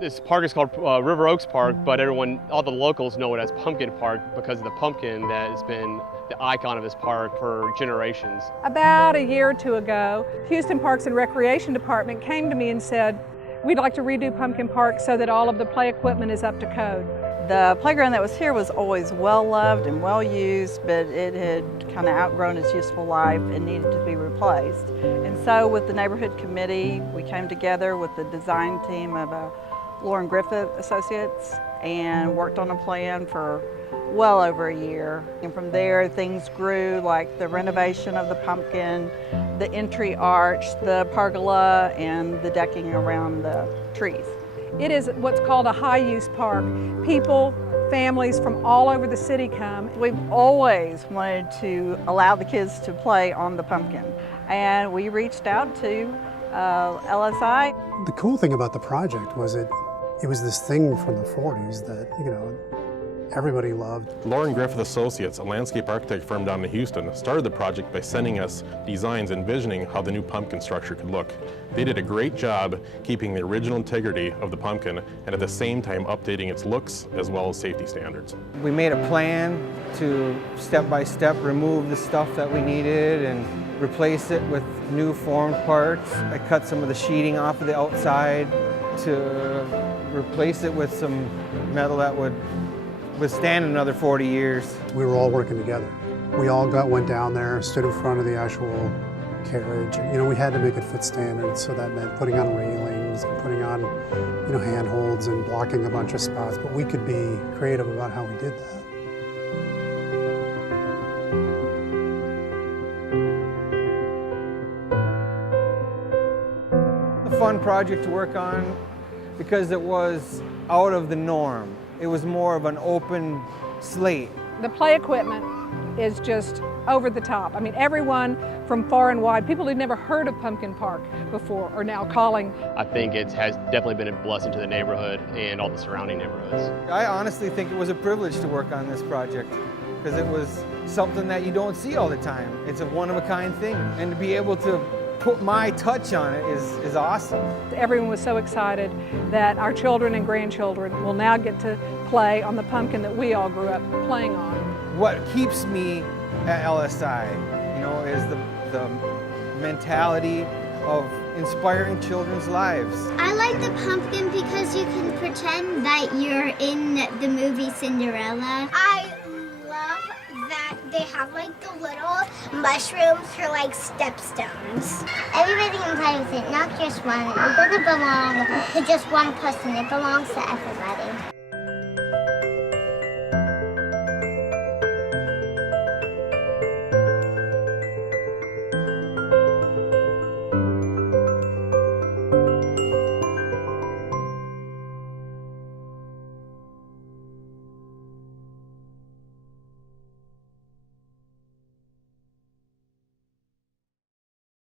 This park is called River Oaks Park, but all the locals know it as Pumpkin Park because of the pumpkin that has been the icon of this park for generations. About a year or two ago, Houston Parks and Recreation Department came to me and said, we'd like to redo Pumpkin Park so that all of the play equipment is up to code. The playground that was here was always well loved and well used, but it had kind of outgrown its useful life and needed to be replaced. And so with the neighborhood committee, we came together with the design team of Lauren Griffith Associates and worked on a plan for well over a year. And from there, things grew, like the renovation of the pumpkin, the entry arch, the pergola, and the decking around the trees. It is what's called a high-use park. People, families from all over the city come. We've always wanted to allow the kids to play on the pumpkin, and we reached out to LSI. The cool thing about the project was it was this thing from the 40s that, everybody loved. Lauren Griffith Associates, a landscape architect firm down in Houston, started the project by sending us designs envisioning how the new pumpkin structure could look. They did a great job keeping the original integrity of the pumpkin and at the same time updating its looks as well as safety standards. We made a plan to step by step remove the stuff that we needed and replace it with new formed parts. I cut some of the sheeting off of the outside to replace it with some metal that would withstand another 40 years. We were all working together. We all went down there, stood in front of the actual carriage. We had to make it fit standards, so that meant putting on railings and putting on, handholds and blocking a bunch of spots, but we could be creative about how we did that. A fun project to work on because it was out of the norm. It was more of an open slate. The play equipment is just over the top. I mean, everyone from far and wide, people who'd never heard of Pumpkin Park before are now calling. I think it has definitely been a blessing to the neighborhood and all the surrounding neighborhoods. I honestly think it was a privilege to work on this project because it was something that you don't see all the time. It's a one-of-a-kind thing, and to be able to put my touch on it is awesome. Everyone was so excited that our children and grandchildren will now get to play on the pumpkin that we all grew up playing on. What keeps me at LSI, is the mentality of inspiring children's lives. I like the pumpkin because you can pretend that you're in the movie Cinderella. I love that they have like the little mushrooms for like stepstones. Everybody can play with it, not just one. It doesn't belong to just one person, it belongs to everybody.